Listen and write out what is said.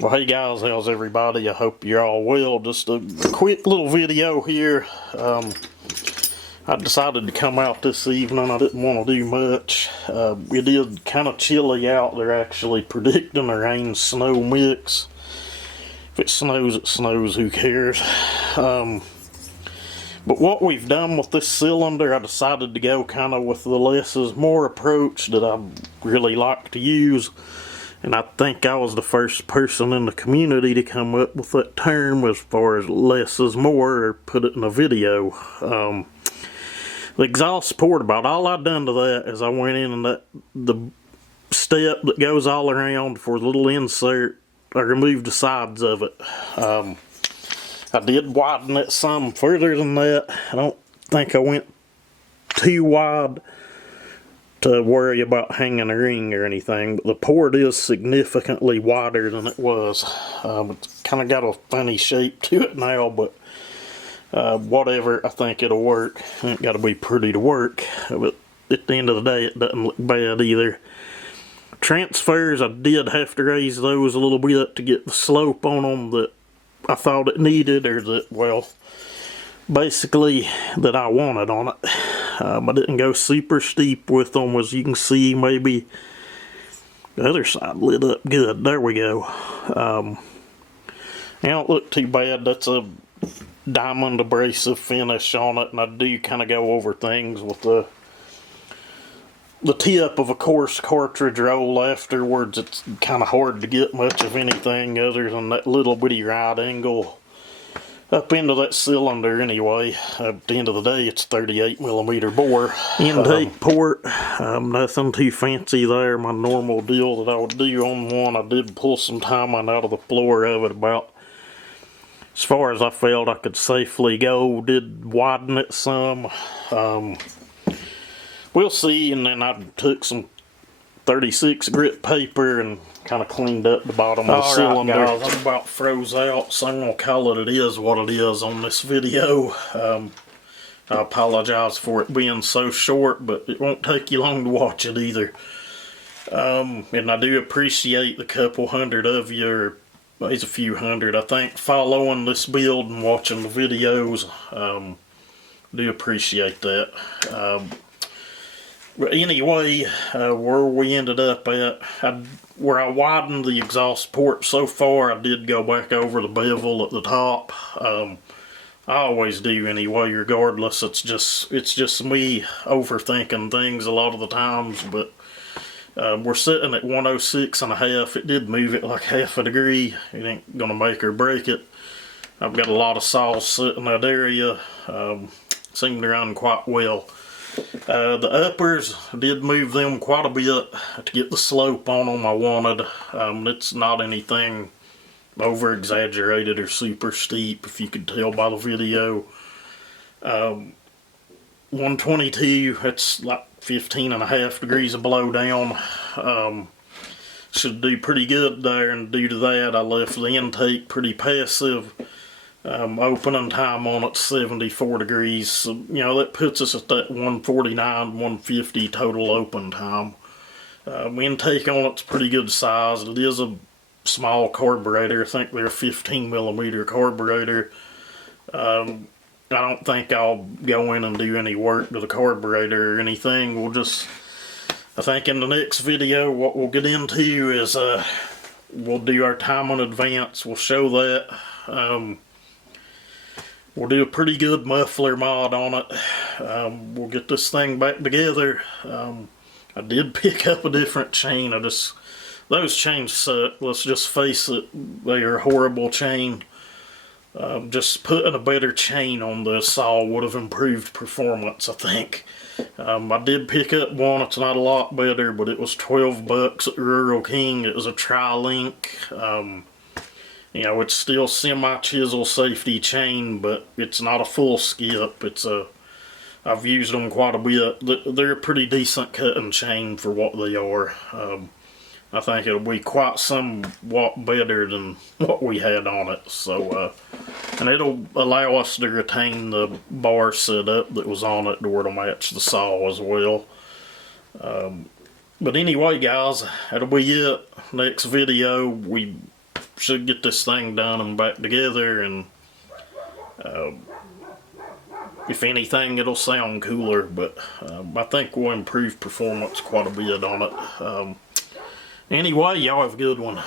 Well, hey guys, how's everybody? I hope you're all well. Just a quick little video here. I decided to come out this evening. I didn't want to do much. It is kind of chilly out. They're actually predicting a rain-snow mix. If it snows, it snows. Who cares? But what we've done with this cylinder, I decided to go kind of with the less is more approach that I really like to use. And I think I was the first person in the community to come up with that term as far as less is more, or put it in a video. The exhaust port, about all I done to that is I went in and the step that goes all around for the little insert, I removed the sides of it. I did widen it some further than that. I don't think I went too wide to worry about hanging a ring or anything, but the port is significantly wider than it was. It's kind of got a funny shape to it now, but whatever, I think it'll work. It ain't got to be pretty to work, but at the end of the day, it doesn't look bad either. Transfers, I did have to raise those a little bit to get the slope on them that I thought it needed, or that, well, basically that I wanted on it. I didn't go super steep with them, as you can see. Maybe the other side lit up good. There we go. They don't look too bad. That's a diamond abrasive finish on it, and I do kind of go over things with the tip of a coarse cartridge roll afterwards. It's kind of hard to get much of anything other than that little bitty right angle up into that cylinder anyway. At the end of the day, it's 38mm bore. Intake port, nothing too fancy there. My normal deal that I would do on one. I did pull some timing out of the floor of it about as far as I felt I could safely go. Did widen it some. We'll see. And then I took some 36 grit paper and kind of cleaned up the bottom of the cylinder. Guys, I'm about froze out, so I'm going to call it is what it is on this video. I apologize for it being so short, but it won't take you long to watch it either. And I do appreciate the couple hundred of you, or there's a few hundred, I think, following this build and watching the videos. Do appreciate that. But anyway, where we ended up at, where I widened the exhaust port so far, I did go back over the bevel at the top. I always do anyway, regardless. It's just me overthinking things a lot of the times. But we're sitting at 106.5. It did move it like half a degree. It ain't gonna make or break it. I've got a lot of saws sitting in that area. Seemed to run quite well. The uppers, did move them quite a bit to get the slope on them I wanted. It's not anything over exaggerated or super steep, if you could tell by the video. 122, that's like 15.5 degrees of blow down. Should do pretty good there, and due to that I left the intake pretty passive. Opening time on it 74 degrees, so you know that puts us at that 149, 150 total open time. Intake on it's pretty good size. It is a small carburetor. I think they're a 15mm carburetor. I don't think I'll go in and do any work to the carburetor or anything. I think in the next video what we'll get into is we'll do our time in advance. We'll show that. We'll do a pretty good muffler mod on it. We'll get this thing back together. I did pick up a different chain. Those chains suck. Let's just face it, they are a horrible chain. Just putting a better chain on the saw would have improved performance, I think. I did pick up one. It's not a lot better, but it was $12 at Rural King. It was a tri-link. You know, it's still semi-chisel safety chain, but it's not a full skip. I've used them quite a bit. They're a pretty decent cutting chain for what they are. I think it'll be quite somewhat better than what we had on it. So, and it'll allow us to retain the bar setup that was on it to where to match the saw as well. But anyway, guys, that'll be it. Next video, we should get this thing done and back together, and if anything, it'll sound cooler, but I think we'll improve performance quite a bit on it. Anyway, y'all have a good one.